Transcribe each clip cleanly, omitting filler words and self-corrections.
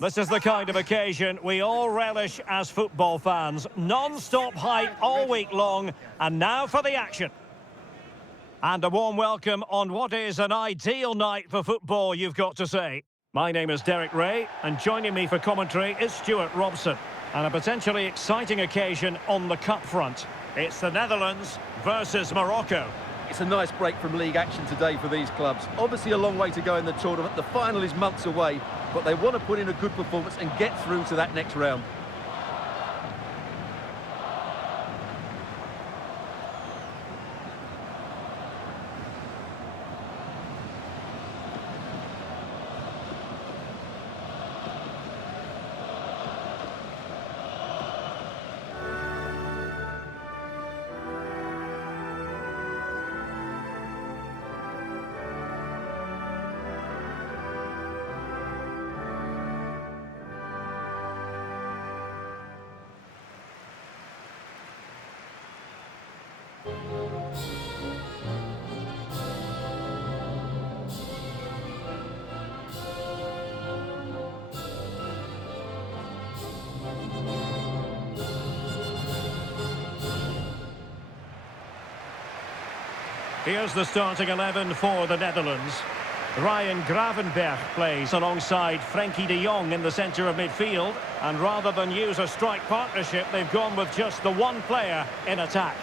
This is the kind of occasion we all relish as football fans. Non-stop hype all week long, and now for the action. And a warm welcome on what is an ideal night for football, you've got to say. My name is Derek Ray, and joining me for commentary is Stuart Robson. And a potentially exciting occasion on the cup front. It's the Netherlands versus Morocco. It's a nice break from league action today for these clubs. Obviously a long way to go in the tournament. The final is months away, but they want to put in a good performance and get through to that next round. Here's the starting 11 for the Netherlands. Ryan Gravenberch plays alongside Frenkie de Jong in the centre of midfield. And rather than use a strike partnership, they've gone with just the one player in attack.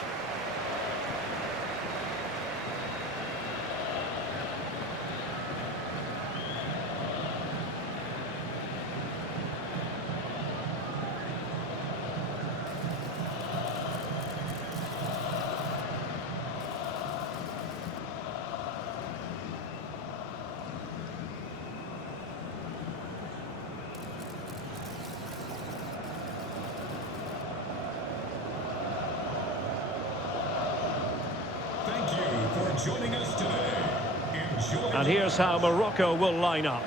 Joining us today. And here's how Morocco will line up.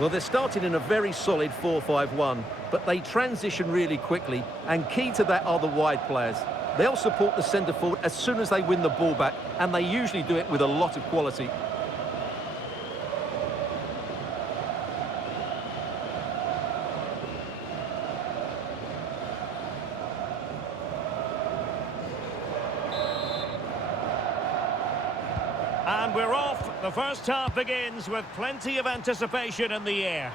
Well, they're starting in a very solid 4-5-1, but they transition really quickly, and key to that are the wide players. They'll support the centre forward as soon as they win the ball back, and they usually do it with a lot of quality. And we're off. The first half begins with plenty of anticipation in the air.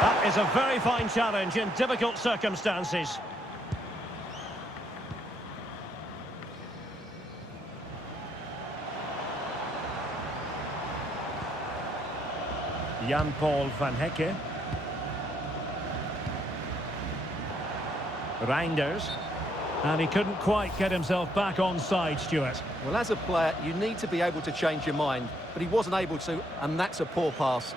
That is a very fine challenge in difficult circumstances. Jan-Paul van Hekke. Reinders. And he couldn't quite get himself back on side, Stuart. Well, as a player, you need to be able to change your mind, but he wasn't able to, and that's a poor pass.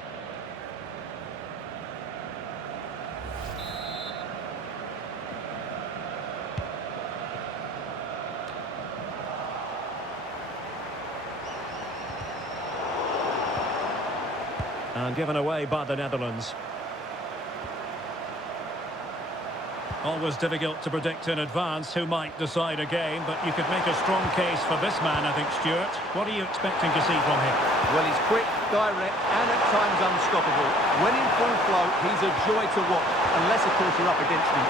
And given away by the Netherlands. Always difficult to predict in advance who might decide a game, but you could make a strong case for this man, I think, Stuart. What are you expecting to see from him? Well, he's quick, direct, and at times unstoppable. When in full flow, he's a joy to watch, unless, of course, you're up against him.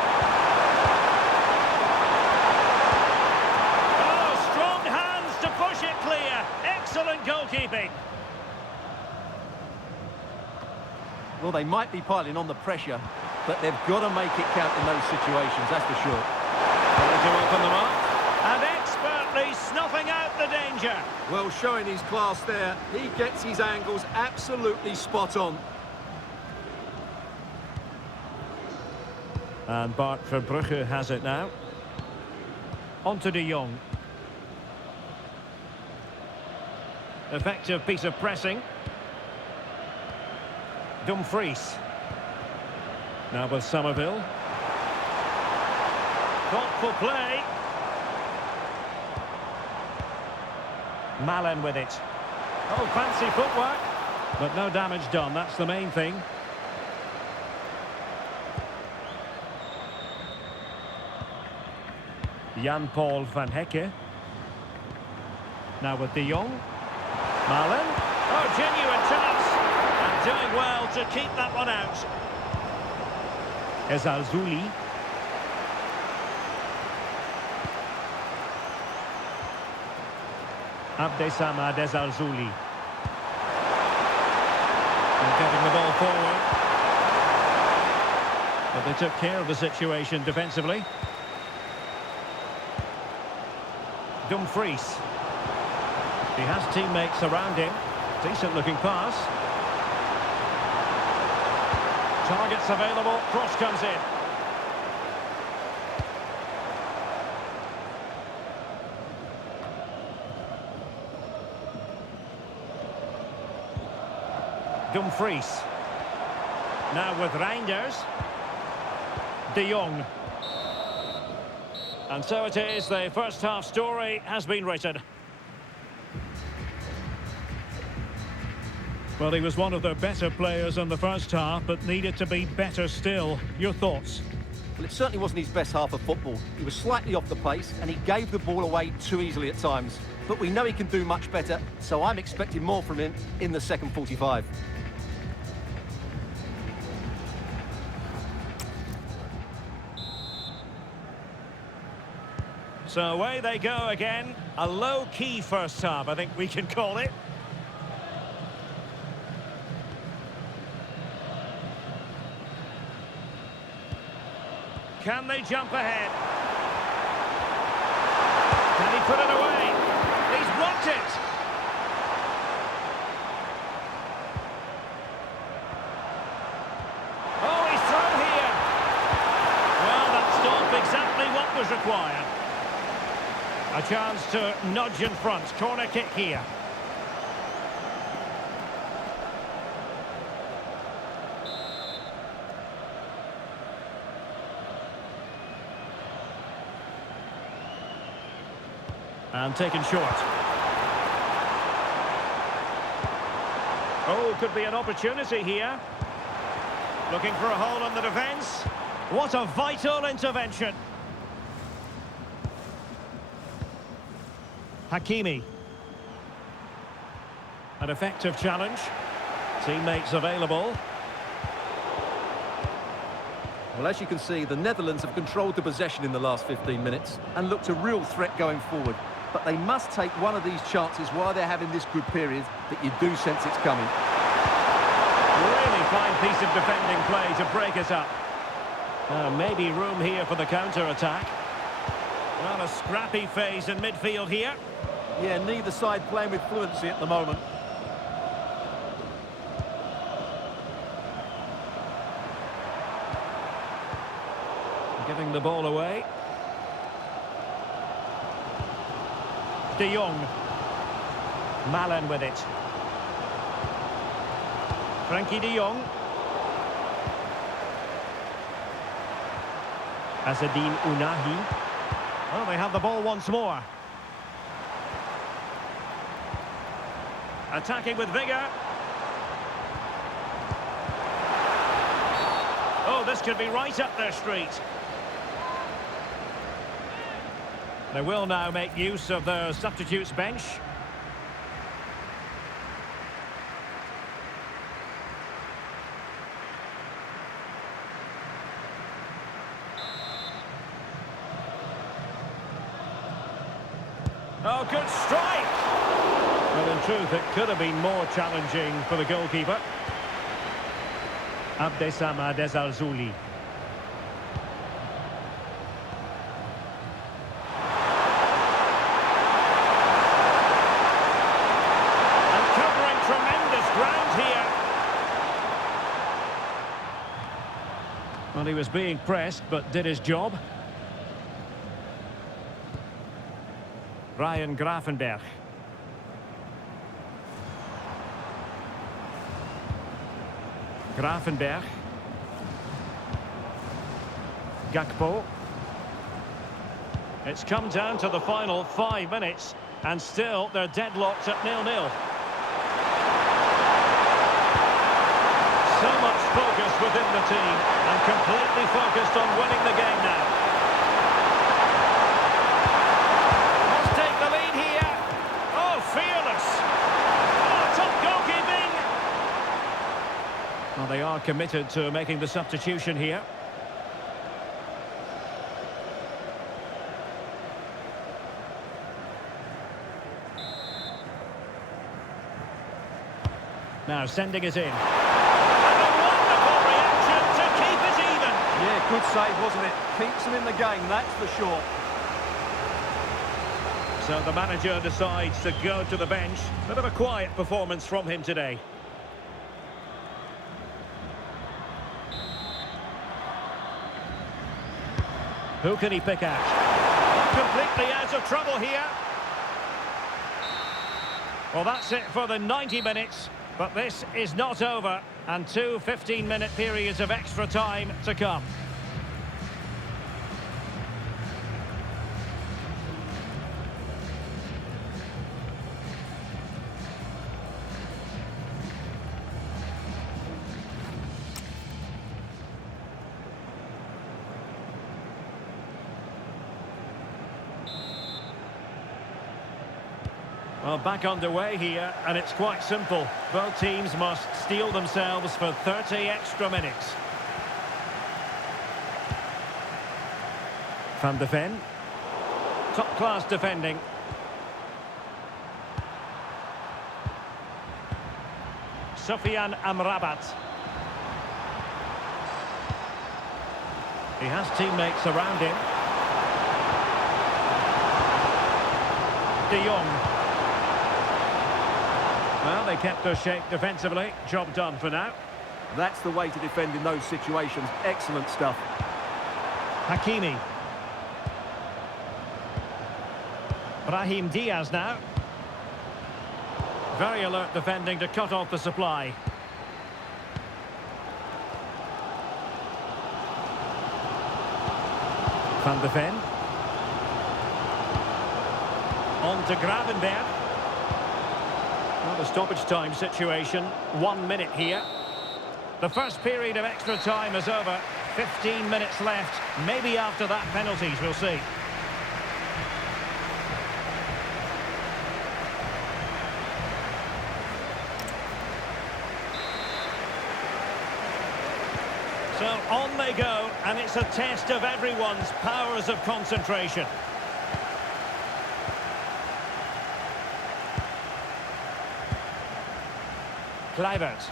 Oh, strong hands to push it clear. Excellent goalkeeping. Well, they might be piling on the pressure, but they've got to make it count in those situations, that's for sure. Ready to open them up. And expertly snuffing out the danger. Well, showing his class there. He gets his angles absolutely spot on. And Bart Verbrugge has it now. On to de Jong. Effective piece of pressing. Dumfries. Now with Somerville. Thoughtful play. Malen with it. Oh, fancy footwork. But no damage done, that's the main thing. Jan-Paul van Hecke. Now with De Jong. Malen. Oh, genuine chance. And doing well to keep that one out. Ezalzouli. Abdesamad Ezalzouli. And getting the ball forward. But they took care of the situation defensively. Dumfries. He has teammates around him. Decent looking pass. Targets available. Cross comes in. Dumfries. Now with Reinders. De Jong. And so it is, the first half story has been written. Well, he was one of the better players in the first half, but needed to be better still. Your thoughts? Well, it certainly wasn't his best half of football. He was slightly off the pace and he gave the ball away too easily at times. But we know he can do much better, so I'm expecting more from him in the second 45. So away they go again. A low-key first half, I think we can call it. Can they jump ahead? Can he put it away? He's blocked it! Oh, he's through here! Well, that stopped exactly what was required. A chance to nudge in front. Corner kick here. And taken short. Oh, could be an opportunity here. Looking for a hole in the defence. What a vital intervention. Hakimi. An effective challenge. Teammates available. Well, as you can see, the Netherlands have controlled the possession in the last 15 minutes and looked a real threat going forward. But they must take one of these chances while they're having this good period that you do sense it's coming. Really fine piece of defending play to break it up. Maybe room here for the counter-attack. Well, a scrappy phase in midfield here. Yeah, neither side playing with fluency at the moment. Giving the ball away. De Jong. Malen with it. Frankie de Jong. Azzedine Ounahi. Oh, they have the ball once more. Attacking with vigour. Oh, this could be right up their street. They will now make use of their substitutes bench. Oh, good strike! Well, in truth, it could have been more challenging for the goalkeeper. Abdesamad Ezalzouli. And covering tremendous ground here. Well, he was being pressed, but did his job. Ryan Gravenberch. Gravenberch. Gakpo. It's come down to the final 5 minutes, and still they're deadlocked at 0-0. So much focus within the team, and completely focused on winning the game now. committed to making the substitution here. Now sending it in. And a wonderful reaction to keep it even. Yeah, good save, wasn't it? Keeps them in the game, that's for sure. So the manager decides to go to the bench. Bit of a quiet performance from him today. Who can he pick out? Completely out of trouble here. Well, that's it for the 90 minutes. But this is not over, and two 15-minute periods of extra time to come. Well, back underway here, and it's quite simple. Both teams must steel themselves for 30 extra minutes. Van de Ven. Top-class defending. Sofian Amrabat. He has teammates around him. De Jong. Well, they kept their shape defensively. Job done for now. That's the way to defend in those situations. Excellent stuff. Hakimi. Brahim Diaz now. Very alert defending to cut off the supply. Van de Ven. On to Gravenberg. Well, the stoppage time situation, 1 minute here. The first period of extra time is over. 15 minutes left. Maybe after that, penalties, we'll see. So on they go, and it's a test of everyone's powers of concentration. Kluivert.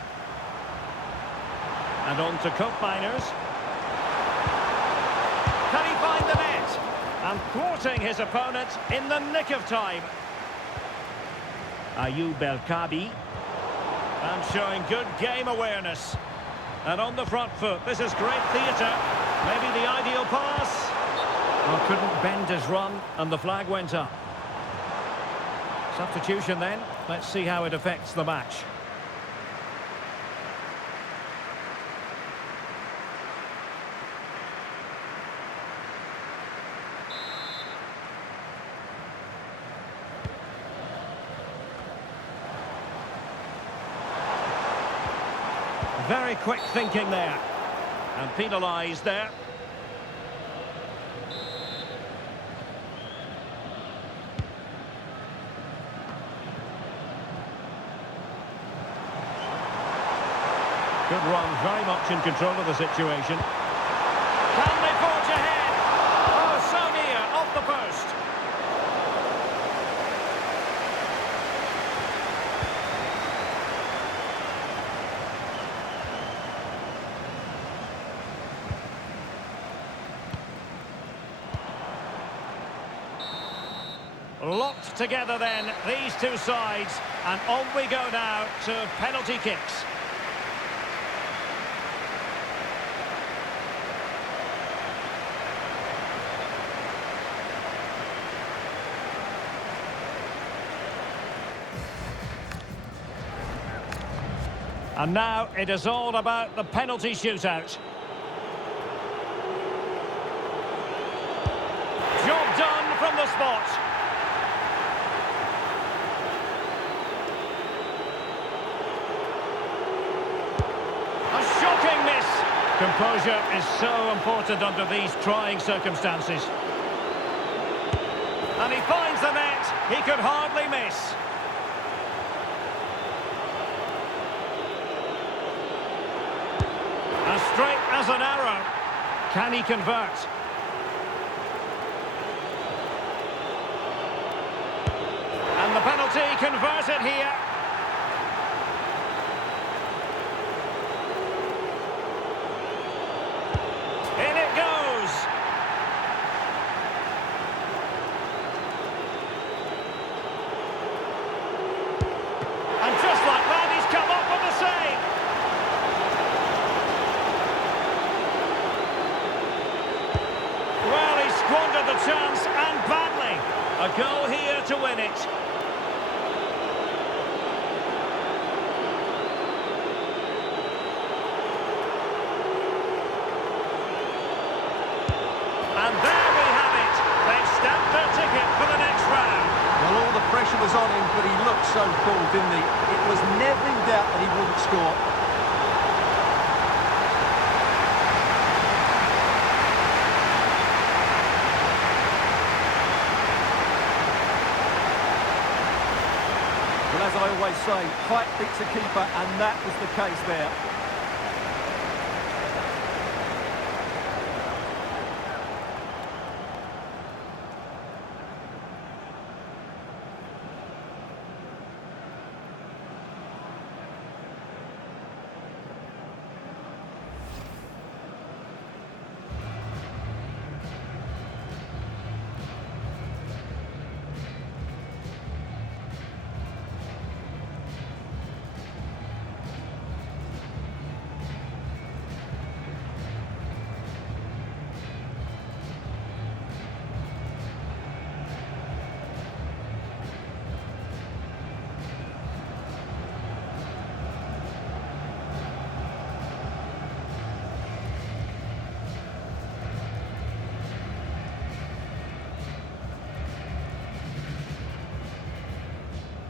And on to Koopmeiners. Can he find the net? And thwarting his opponent in the nick of time. Ayoub El Kabi. And showing good game awareness. And on the front foot, this is great theatre. Maybe the ideal pass. Well, couldn't bend his run, and the flag went up. Substitution then. Let's see how it affects the match. Very quick thinking there. And penalised there. Good run, very much in control of the situation. Can they forge ahead? Oh, so near, off the post. Locked together then, these two sides, and on we go now to penalty kicks. And now it is all about the penalty shootout. Job done from the spot. Shocking miss. Composure is so important under these trying circumstances. And he finds the net. He could hardly miss. Straight as an arrow. Can he convert? And the penalty converted here. In it goes. And just like that, he's come up with the save. Well, he squandered the chance, and badly. A goal here to win it. And there we have it. They've stamped their ticket for the next round. Well, all the pressure was on him, but he looked so cool, didn't he? It was never in doubt that he wouldn't score. Well, as I always say, height beats a keeper, and that was the case there.